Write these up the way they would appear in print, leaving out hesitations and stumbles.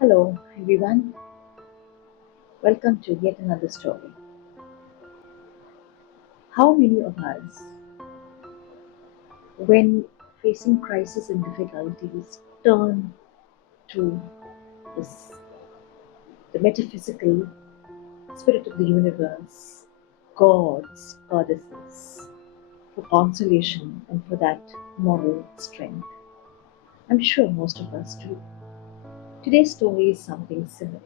Hello, everyone. Welcome to yet another story. How many of us, when facing crisis and difficulties, turn to this, the metaphysical spirit of the universe, gods, goddesses, for consolation and for that moral strength? I'm sure most of us do. Today's story is something similar.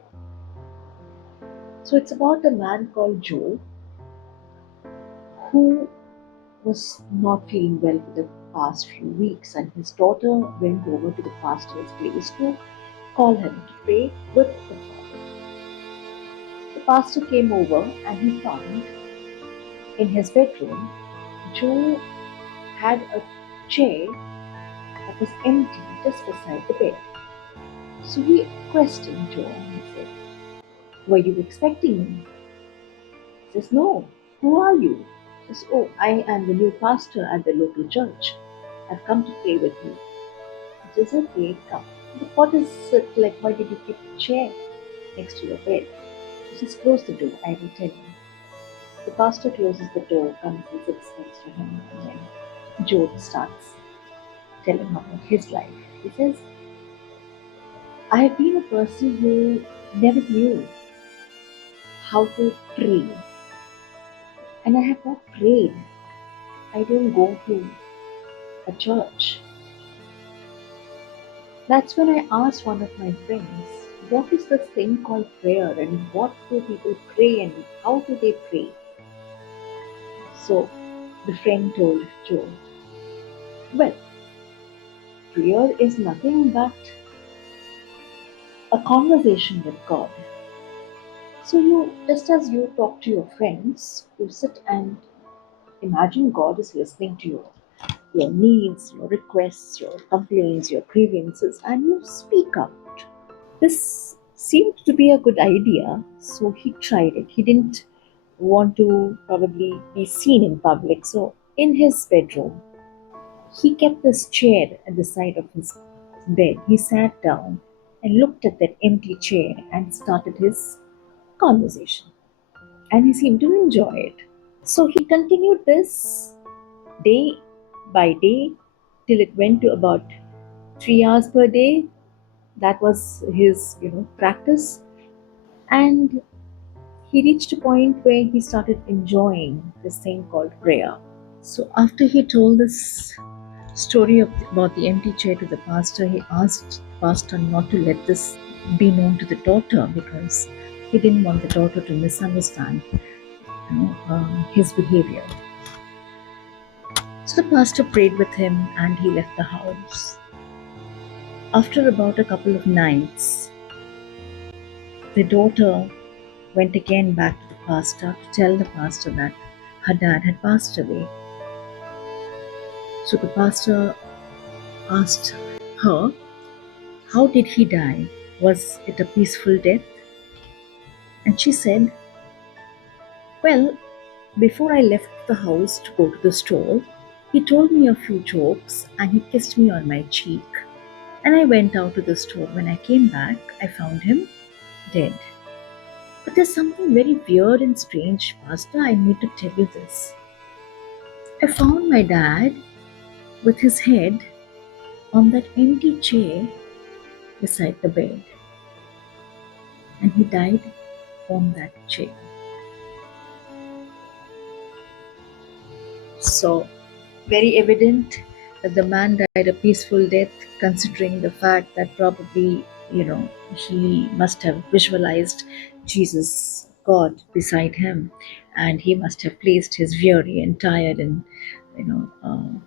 So it's about a man called Joe who was not feeling well for the past few weeks, and his daughter went over to the pastor's place to call him to pray with the father. The pastor came over and he found in his bedroom Joe had a chair that was empty just beside the bed. So he questioned Joe and he said, "Were you expecting me?" He says, "No. Who are you?" He says, "Oh, I am the new pastor at the local church. I've come to pray with you." He says, "Okay, come. But what is it like? Why did you keep the chair next to your bed?" He says, "Close the door, I will tell you." The pastor closes the door, comes and sits next to him, and then Joe starts telling about his life. He says, "I have been a person who never knew how to pray, and I have not prayed. I don't go to a church." That's when I asked one of my friends, "What is this thing called prayer, and what do people pray, and how do they pray?" So the friend told Joe, "Well, prayer is nothing but a conversation with God. So just as you talk to your friends, you sit and imagine God is listening to your needs, your requests, your complaints, your grievances, and you speak out." This seemed to be a good idea, so he tried it. He didn't want to probably be seen in public, so in his bedroom, he kept this chair at the side of his bed. He sat down and looked at that empty chair and started his conversation. And he seemed to enjoy it. So he continued this day by day till it went to about 3 hours per day. That was his, practice. And he reached a point where he started enjoying this thing called prayer. So after he told this story about the empty chair to the pastor, he asked the pastor not to let this be known to the daughter because he didn't want the daughter to misunderstand his behavior. So the pastor prayed with him and he left the house. After about a couple of nights, the daughter went again back to the pastor to tell the pastor that her dad had passed away. So the pastor asked her, "How did he die? Was it a peaceful death?" And she said, "Well, before I left the house to go to the store, he told me a few jokes and he kissed me on my cheek. And I went out to the store. When I came back, I found him dead. But there's something very weird and strange, Pastor. I need to tell you this. I found my dad with his head on that empty chair beside the bed, and he died on that chair." So, very evident that the man died a peaceful death, considering the fact that probably, he must have visualized Jesus, God, beside him, and he must have placed his weary and tired and,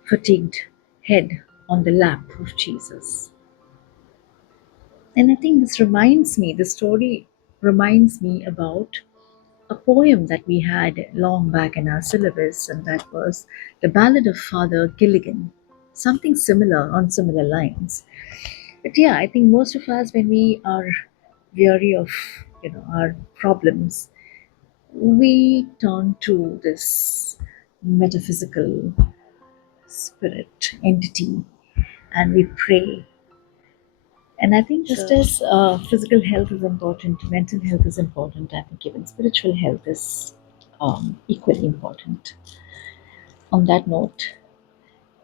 fatigued head on the lap of Jesus. And I think the story reminds me about a poem that we had long back in our syllabus, and that was The Ballad of Father Gilligan. Something similar on similar lines. But yeah, I think most of us, when we are weary of our problems, we turn to this metaphysical spirit entity and we pray And I think just Sure. as physical health is important, mental health is important, I think even spiritual health is equally important. On that note,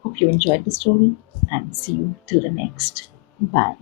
hope you enjoyed the story and see you till the next. Bye.